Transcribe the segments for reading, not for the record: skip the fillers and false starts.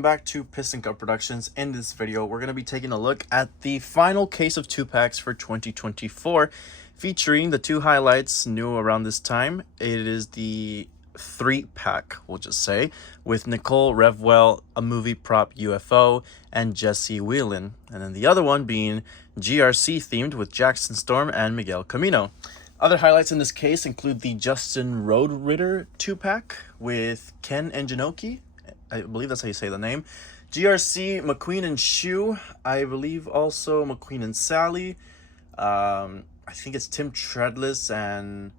welcome back to Piston Cup Productions. In this video, we're going to be taking a look at the final case of 2-packs for 2024, featuring the two highlights new around this time. It is the 3-pack, we'll just say, with Nicole Revwell, a movie prop UFO, and Jesse Whelan. And then the other one being GRC themed with Jackson Storm and Miguel Camino. Other highlights in this case include the Justin Road Ritter 2-pack with Ken and Janoki. I believe that's how you say the name. GRC, McQueen and Shu. I believe also McQueen and Sally. I think it's Tim Treadless and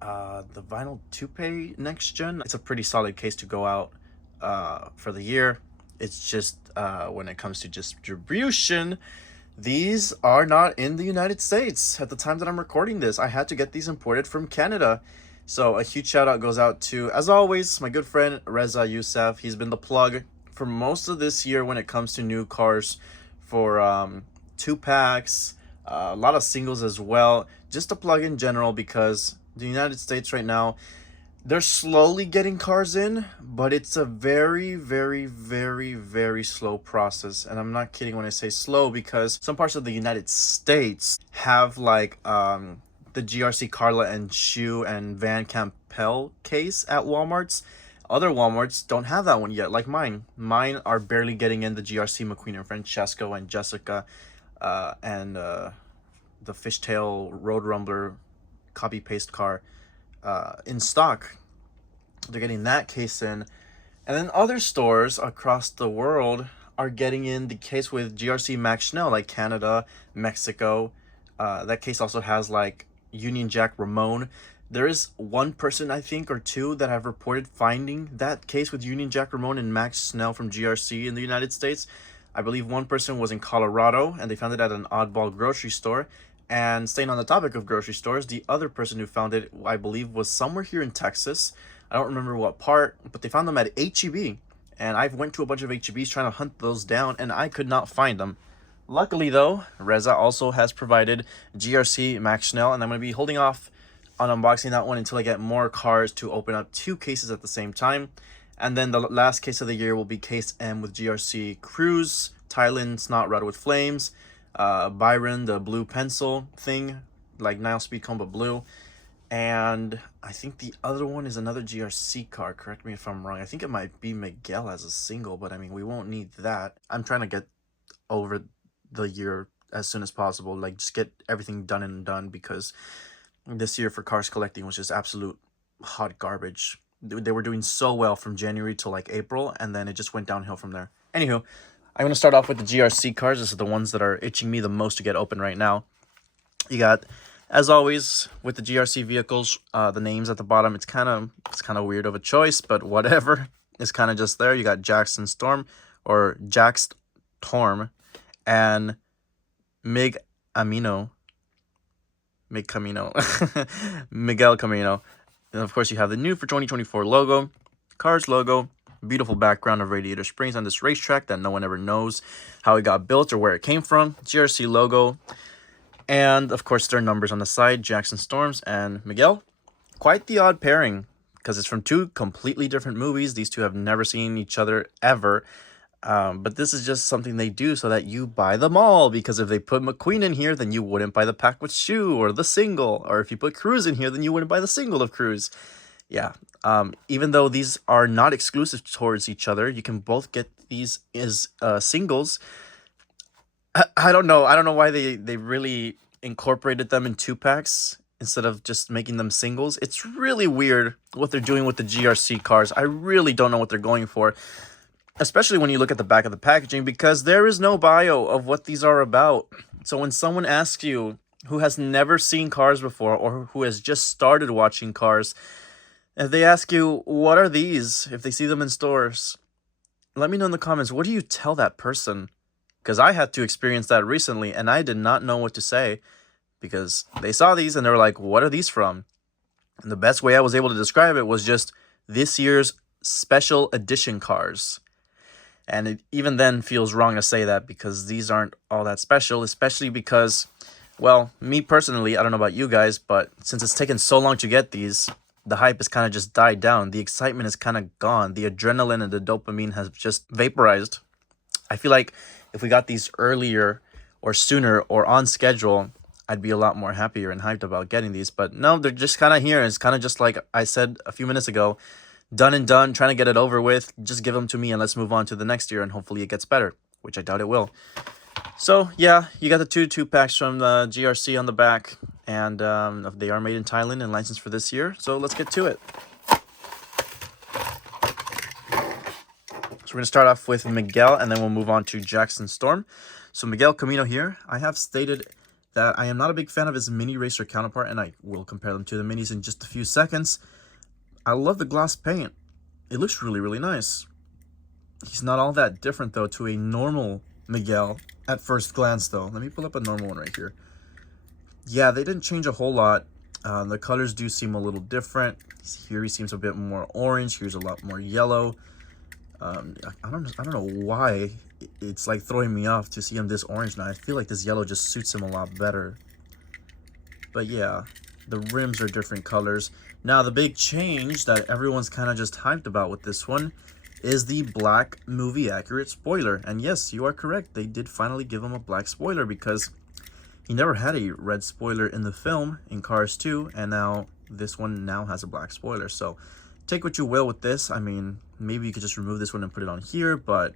the Vinyl Toupee Next Gen. It's a pretty solid case to go out for the year. It's just when it comes to distribution, these are not in the United States. At the time that I'm recording this, I had to get these imported from Canada. So a huge shout out goes out to, as always, my good friend Reza Youssef. He's been the plug for most of this year when it comes to new cars for 2-packs, a lot of singles as well. Just a plug in general because the United States right now, they're slowly getting cars in, but it's a very, very, very, very slow process. And I'm not kidding when I say slow, because some parts of the United States have like the GRC Carla and Shu and Van Campbell case at Walmarts. Other Walmarts don't have that one yet, like mine. Mine are barely getting in the GRC McQueen and Francesco and Jessica and the Fishtail Road Rumbler copy-paste car in stock. They're getting that case in. And then other stores across the world are getting in the case with GRC Max Schnell, like Canada, Mexico. That case also has like Union Jack Ramon. There is one person, I think, or two that have reported finding that case with Union Jack Ramon and Max Schnell from GRC in the United States. I believe one person was in Colorado and they found it at an oddball grocery store. And staying on the topic of grocery stores, the other person who found it, I believe, was somewhere here in Texas. I don't remember what part, but they found them at HEB. And I went to a bunch of HEBs trying to hunt those down, and I could not find them. Luckily, though, Reza also has provided GRC Max Schnell, and I'm going to be holding off on unboxing that one until I get more cars to open up 2 cases at the same time. And then the last case of the year will be Case M with GRC Cruise, Thailand Snot Rod with Flames, Byron, the blue pencil thing, like Nile Speed Combo Blue. And I think the other one is another GRC car. Correct me if I'm wrong. I think it might be Miguel as a single, but I mean, we won't need that. I'm trying to get over the year as soon as possible, like just get everything done and done, because this year for cars collecting was just absolute hot garbage. They were doing so well from January to like April, and then it just went downhill from there. Anywho, I'm going to start off with the GRC cars. This is the ones that are itching me the most to get open right now. You got, as always, with the GRC vehicles, the names at the bottom, it's kind of weird of a choice, but whatever. It's kind of just there. You got Jackson Storm, or Jax Torm, and Miguel Camino. Miguel Camino. And of course, you have the new for 2024 logo, Cars logo, beautiful background of Radiator Springs on this racetrack that no one ever knows how it got built or where it came from, GRC logo, and of course their numbers on the side, Jackson Storms and Miguel. Quite the odd pairing, because it's from 2 completely different movies. These two have never seen each other ever. But this is just something they do so that you buy them all, because if they put McQueen in here, then you wouldn't buy the pack with Shu or the single, or if you put Cruz in here, then you wouldn't buy the single of Cruz. Yeah, even though these are not exclusive towards each other, you can both get these as singles. I don't know why they really incorporated them in 2-packs instead of just making them singles. It's really weird what they're doing with the GRC cars. I really don't know what they're going for, especially when you look at the back of the packaging, because there is no bio of what these are about. So when someone asks you who has never seen cars before, or who has just started watching cars, if they ask you, what are these, if they see them in stores, let me know in the comments, what do you tell that person? Because I had to experience that recently, and I did not know what to say, because they saw these and they were like, what are these from? And the best way I was able to describe it was just this year's special edition cars. And it even then feels wrong to say that, because these aren't all that special, especially because, well, me personally, I don't know about you guys, but since it's taken so long to get these, the hype has kind of just died down. The excitement is kind of gone. The adrenaline and the dopamine has just vaporized. I feel like if we got these earlier or sooner or on schedule, I'd be a lot more happier and hyped about getting these. But no, they're just kind of here. It's kind of just like I said a few minutes ago, done and done, trying to get it over with. Just give them to me and let's move on to the next year, and hopefully it gets better, which I doubt it will. So yeah, you got the two packs from the GRC on the back, and they are made in Thailand and licensed for this year. So let's get to it. So we're going to start off with Miguel, and then we'll move on to Jackson Storm. So Miguel Camino here. I have stated that I am not a big fan of his mini racer counterpart, and I will compare them to the minis in just a few seconds. I love the gloss paint. It looks really, really nice. He's not all that different, though, to a normal Miguel at first glance, though. Let me pull up a normal one right here. Yeah, they didn't change a whole lot. The colors do seem a little different. Here he seems a bit more orange. Here's a lot more yellow. I don't know why it's like throwing me off to see him this orange now. I feel like this yellow just suits him a lot better. But yeah, the rims are different colors. Now the big change that everyone's kind of just hyped about with this one is the black movie accurate spoiler. And yes, you are correct. They did finally give him a black spoiler, because he never had a red spoiler in the film in Cars 2, and now this one now has a black spoiler. So take what you will with this. I mean, maybe you could just remove this one and put it on here, but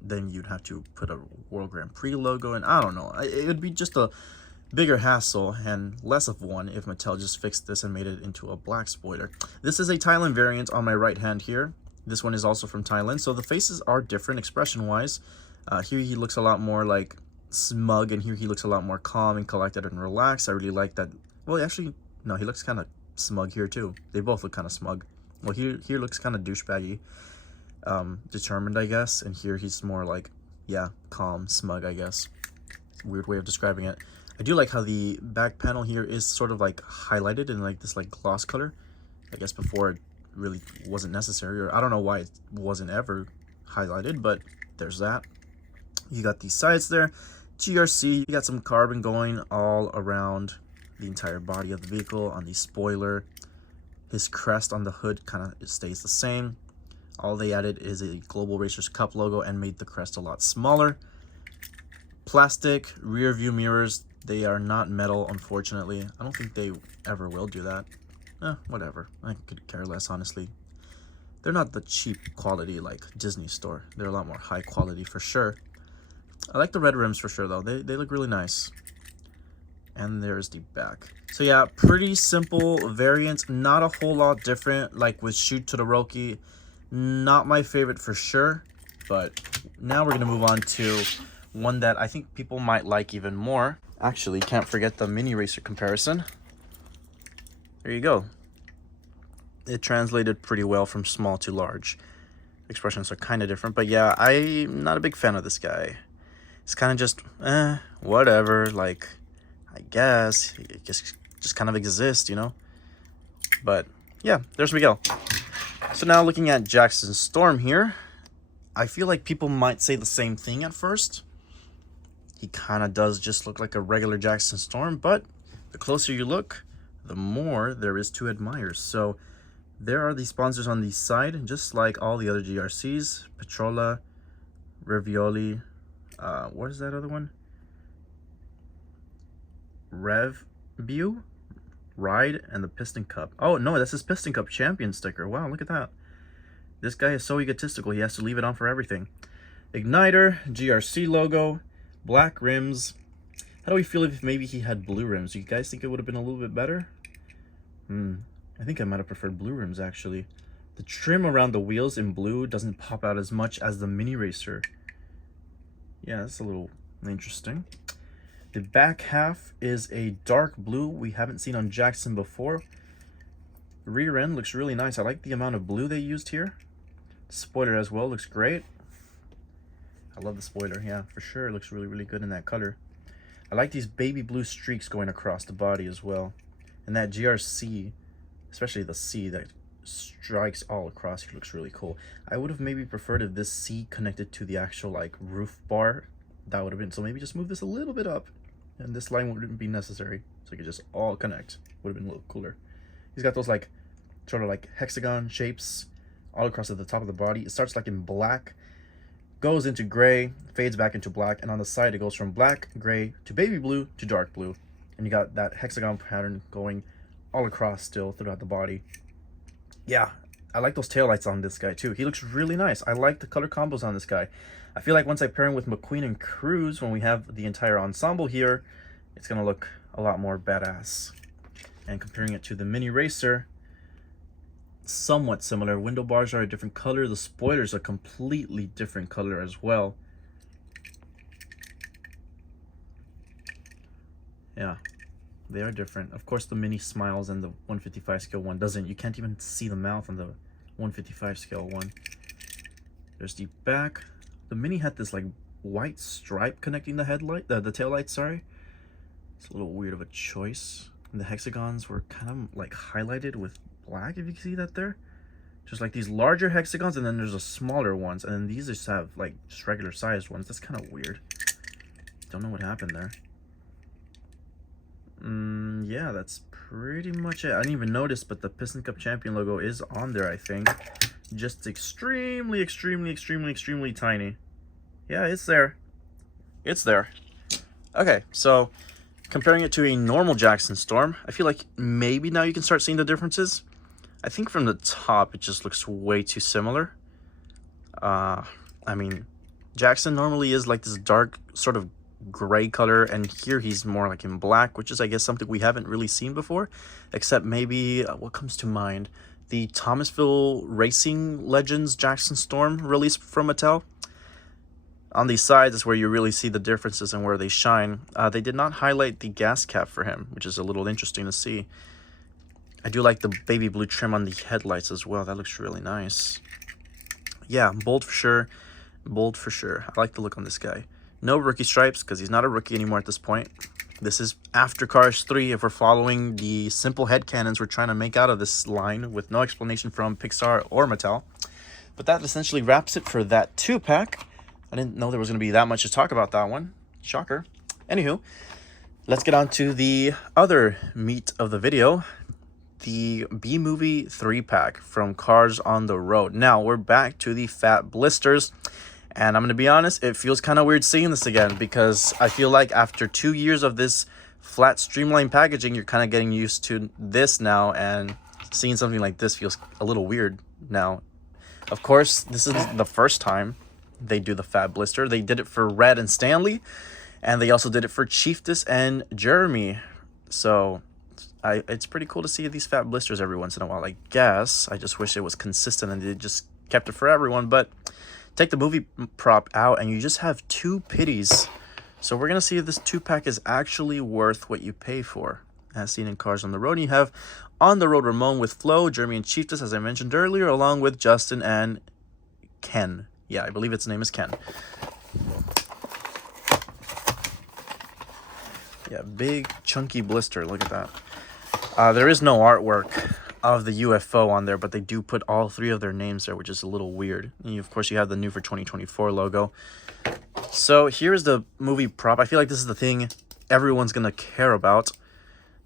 then you'd have to put a World Grand Prix logo, and I don't know. It would be just a bigger hassle and less of one if Mattel just fixed this and made it into a black spoiler. This is a Thailand variant on my right hand here. This one is also from Thailand, so the faces are different expression-wise. Here he looks a lot more like smug, and here he looks a lot more calm and collected and relaxed. I really like that. Well, actually, no, he looks kind of smug here too. They both look kind of smug. Well, here looks kind of douchebaggy, determined, I guess. And here he's more like, yeah, calm, smug, I guess. Weird way of describing it. I do like how the back panel here is sort of like highlighted in like this like gloss color. I guess before it really wasn't necessary, or I don't know why it wasn't ever highlighted, but there's that. You got these sides there. GRC, you got some carbon going all around the entire body of the vehicle, on the spoiler. His crest on the hood kind of stays the same. All they added is a Global Racers Cup logo and made the crest a lot smaller. Plastic rear view mirrors. They are not metal, unfortunately. I don't think they ever will do that. Whatever. I could care less, honestly. They're not the cheap quality like Disney Store. They're a lot more high quality for sure. I like the red rims for sure, though. They look really nice. And there's the back. So yeah, pretty simple variant. Not a whole lot different, like with Shoot to the Roki. Not my favorite for sure. But now we're going to move on to one that I think people might like even more. Actually, can't forget the mini racer comparison. There you go. It translated pretty well from small to large. Expressions are kind of different, but yeah, I'm not a big fan of this guy. It's kind of just, whatever, like, I guess, it just kind of exists, you know? But, yeah, there's Miguel. So now looking at Jackson Storm here, I feel like people might say the same thing at first. He kind of does just look like a regular Jackson Storm, but the closer you look, the more there is to admire. So there are the sponsors on the side, just like all the other GRCs. Petrola, Ravioli, what is that other one? Revview, Ride, and the Piston Cup. Oh, no, that's his Piston Cup champion sticker. Wow, look at that. This guy is so egotistical, he has to leave it on for everything. Igniter, GRC logo, black rims. How do we feel if maybe he had blue rims? Do you guys think it would have been a little bit better? I think I might have preferred blue rims, actually. The trim around the wheels in blue doesn't pop out as much as the Mini Racer. Yeah, that's a little interesting. The back half is a dark blue we haven't seen on Jackson before. The rear end looks really nice. I like the amount of blue they used here. The spoiler as well looks great. I love the spoiler, yeah, for sure. It looks really, really good in that color. I like these baby blue streaks going across the body as well. And that GRC, especially the C that strikes all across here, looks really cool. I would have maybe preferred if this C connected to the actual like roof bar. That would have been, so maybe just move this a little bit up and this line wouldn't be necessary. So it could just all connect. Would have been a little cooler. He's got those like sort of like hexagon shapes all across at the top of the body. It starts like in black, goes into gray, fades back into black, and on the side it goes from black, gray, to baby blue, to dark blue. And you got that hexagon pattern going all across still throughout the body. Yeah, I like those taillights on this guy too. He looks really nice. I like the color combos on this guy. I feel like once I pair him with McQueen and Cruz, when we have the entire ensemble here, it's gonna look a lot more badass. And comparing it to the Mini Racer, somewhat similar. Window bars are a different color. The spoilers are a completely different color as well. Yeah, they are different. Of course, the Mini smiles and the 155 scale one doesn't. You can't even see the mouth on the 155 scale one. There's the back. The Mini had this like white stripe connecting the headlight, the tail light, sorry. It's a little weird of a choice. And the hexagons were kind of like highlighted with black, if you can see that there. Just like these larger hexagons, and then there's a smaller ones, and then these just have like just regular sized ones. That's kind of weird. Don't know what happened there. Yeah, that's pretty much it. I didn't even notice, but the Piston Cup Champion logo is on there, I think. Just extremely, extremely, extremely, extremely tiny. Yeah, it's there. It's there. Okay, so comparing it to a normal Jackson Storm, I feel like maybe now you can start seeing the differences. I think from the top, it just looks way too similar. I mean, Jackson normally is like this dark sort of gray color, and here he's more like in black, which is, I guess, something we haven't really seen before, except maybe, what comes to mind? The Thomasville Racing Legends Jackson Storm release from Mattel. On these sides is where you really see the differences and where they shine. They did not highlight the gas cap for him, which is a little interesting to see. I do like the baby blue trim on the headlights as well. That looks really nice. Yeah, bold for sure. Bold for sure. I like the look on this guy. No rookie stripes, because he's not a rookie anymore at this point. This is after Cars 3, if we're following the simple headcanons we're trying to make out of this line with no explanation from Pixar or Mattel. But that essentially wraps it for that 2-pack. I didn't know there was going to be that much to talk about that one. Shocker. Anywho, let's get on to the other meat of the video. The B-Movie 3-pack from Cars on the Road. Now, we're back to the fat blisters. And I'm going to be honest, it feels kind of weird seeing this again, because I feel like after 2 years of this flat streamlined packaging, you're kind of getting used to this now, and seeing something like this feels a little weird now. Of course, this is the first time they do the fat blister. They did it for Red and Stanley, and they also did it for Chiefess and Jeremy. So it's pretty cool to see these fat blisters every once in a while, I guess. I just wish it was consistent and they just kept it for everyone, but take the movie prop out and you just have 2 Pitties. So we're going to see if this 2-pack is actually worth what you pay for. As seen in Cars on the Road, you have On the Road Ramon with Flo, Jeremy and Chiefess, as I mentioned earlier, along with Justin and Ken. Yeah, I believe its name is Ken. Yeah, big chunky blister. Look at that. There is no artwork of the UFO on there, but they do put all 3 of their names there, which is a little weird. And of course, you have the New for 2024 logo. So here's the movie prop. I feel like this is the thing everyone's gonna care about.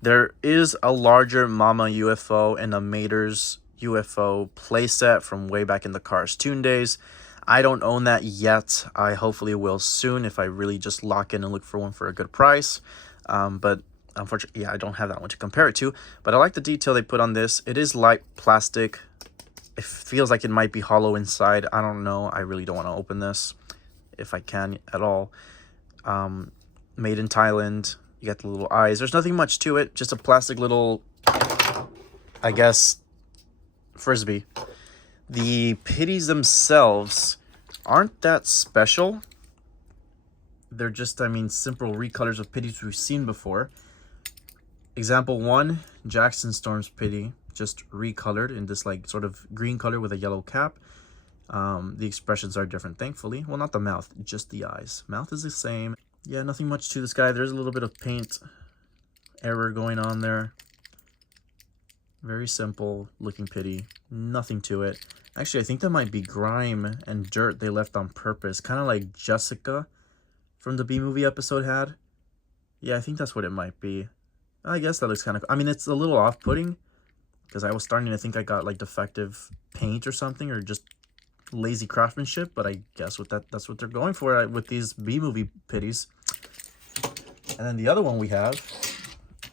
There is a larger Mama UFO and a Mater's UFO playset from way back in the Cars Toon days. I don't own that yet. I hopefully will soon if I really just lock in and look for one for a good price. But unfortunately, yeah, I don't have that one to compare it to. But I like the detail they put on this. It is light plastic. It feels like it might be hollow inside. I don't know. I really don't want to open this if I can at all. Made in Thailand. You got the little eyes. There's nothing much to it. Just a plastic little, I guess, frisbee. The Pitties themselves aren't that special. They're just, I mean, simple recolors of Pitties we've seen before. Example 1, Jackson Storm's Pitty, just recolored in this like sort of green color with a yellow cap. The expressions are different, thankfully. Well, not the mouth, just the eyes. Mouth is the same. Yeah, nothing much to this guy. There's a little bit of paint error going on there. Very simple looking Pitty. Nothing to it. Actually, I think that might be grime and dirt they left on purpose. Kind of like Jessica from the B-Movie episode had. Yeah, I think that's what it might be. I guess that looks kind of... I mean, it's a little off-putting, because I was starting to think I got like defective paint or something, or just lazy craftsmanship. But I guess that's what they're going for with these B-movie Pitties. And then the other one we have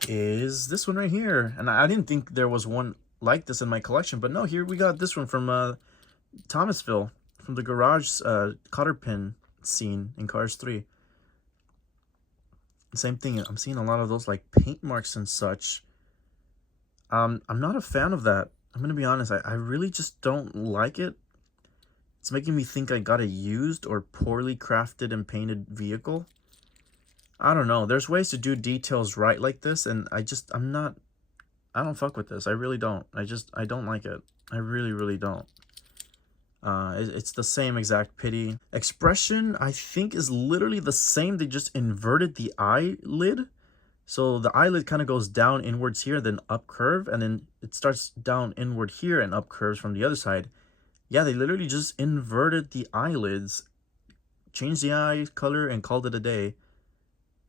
is this one right here. And I didn't think there was one like this in my collection, but no, here we got this one from Thomasville, from the garage cotter pin scene in Cars 3. Same thing, I'm seeing a lot of those like paint marks and such. I'm not a fan of that. I'm gonna be honest, I really just don't like it. It's making me think I got a used or poorly crafted and painted vehicle. I don't know, there's ways to do details right like this, and I don't fuck with this. I really don't. I don't like it. I really don't. It's the same exact Pitty. Expression, I think, is literally the same. They just inverted the eyelid. So the eyelid kind of goes down inwards here, then up curve, and then it starts down inward here and up curves from the other side. Yeah, they literally just inverted the eyelids, changed the eye color, and called it a day.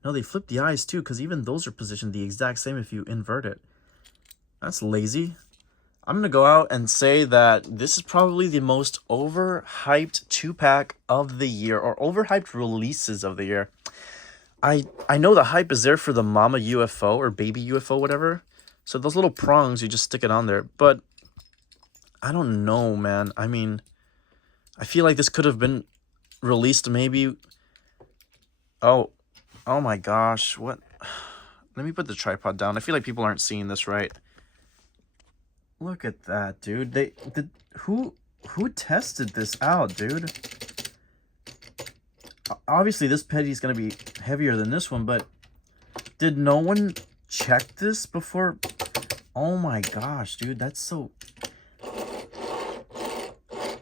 No, they flipped the eyes too, because even those are positioned the exact same if you invert it. That's lazy. I'm going to go out and say that this is probably the most overhyped 2-pack of the year, or overhyped releases of the year. I know the hype is there for the mama UFO or baby UFO, whatever. So those little prongs, you just stick it on there. But I don't know, man. I mean, I feel like this could have been released maybe... Oh my gosh. What? Let me put the tripod down. I feel like people aren't seeing this right. Look at that, dude. Who tested this out, dude? Obviously, this Pitty is going to be heavier than this one, but did no one check this before? Oh my gosh, dude, that's so...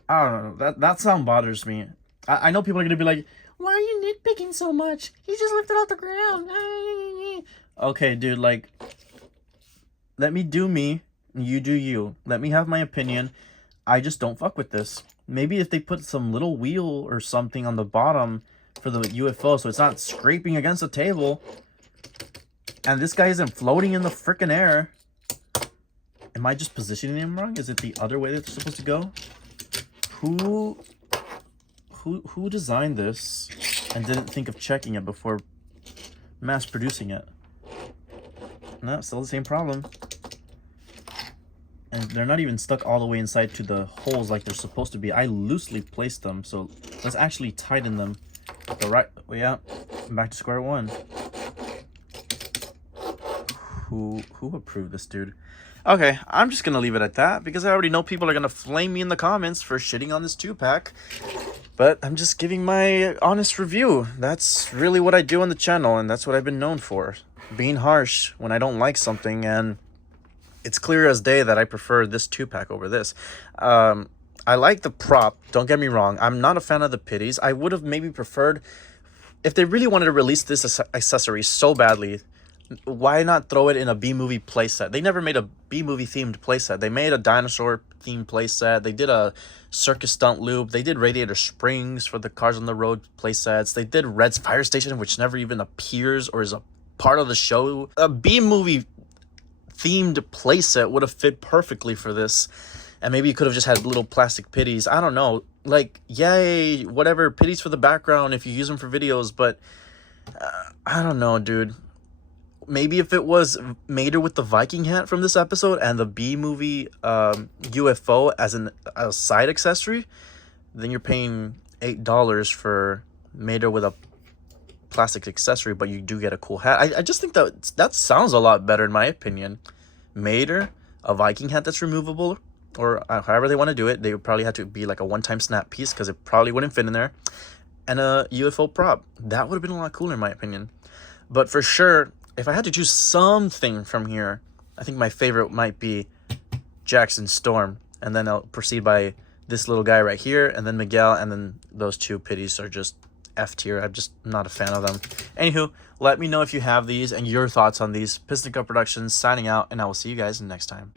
I don't know. That sound bothers me. I know people are going to be like, why are you nitpicking so much? You just lifted off the ground. Okay, dude, like, let me do me. You do you. Let me have my opinion. I just don't fuck with this. Maybe if they put some little wheel or something on the bottom for the UFO so it's not scraping against the table, and this guy isn't floating in the freaking air. Am I just positioning him wrong? Is it the other way that they're supposed to go? Who designed this and didn't think of checking it before mass producing it? No, still the same problem. And they're not even stuck all the way inside to the holes like they're supposed to be. I loosely placed them, so let's actually tighten them the right way out. Back to square one. Who approved this, dude? Okay, I'm just gonna leave it at that because I already know people are gonna flame me in the comments for shitting on this 2-pack. But I'm just giving my honest review. That's really what I do on the channel, and that's what I've been known for. Being harsh when I don't like something, and it's clear as day that I prefer this 2-pack over this. I like the prop, don't get me wrong. I'm not a fan of the Pitties. I would have maybe preferred, if they really wanted to release this accessory so badly, why not throw it in a B-movie playset? They never made a B-movie themed playset. They made a dinosaur themed playset. They did a circus stunt loop. They did radiator springs for the Cars on the Road playsets. They did Red's Fire Station, which never even appears or is a part of the show. A B-movie themed playset would have fit perfectly for this, and maybe you could have just had little plastic Pitties. I don't know, like, yay, whatever, Pitties for the background if you use them for videos, but I don't know, dude. Maybe if it was Mater with the Viking hat from this episode and the B-movie UFO as a side accessory, then you're paying $8 for Mater with a plastic accessory, but you do get a cool hat. I just think that sounds a lot better in my opinion. Mater, a Viking hat that's removable, or however they want to do it. They would probably have to be like a one-time snap piece because it probably wouldn't fit in there, and a UFO prop. That would have been a lot cooler in my opinion. But for sure, if I had to choose something from here, I think my favorite might be Jackson Storm, and then I'll proceed by this little guy right here, and then Miguel, and then those two Pitties are just F tier. I'm just not a fan of them. Anywho, let me know if you have these and your thoughts on these. Piston Cup Productions signing out, and I will see you guys next time.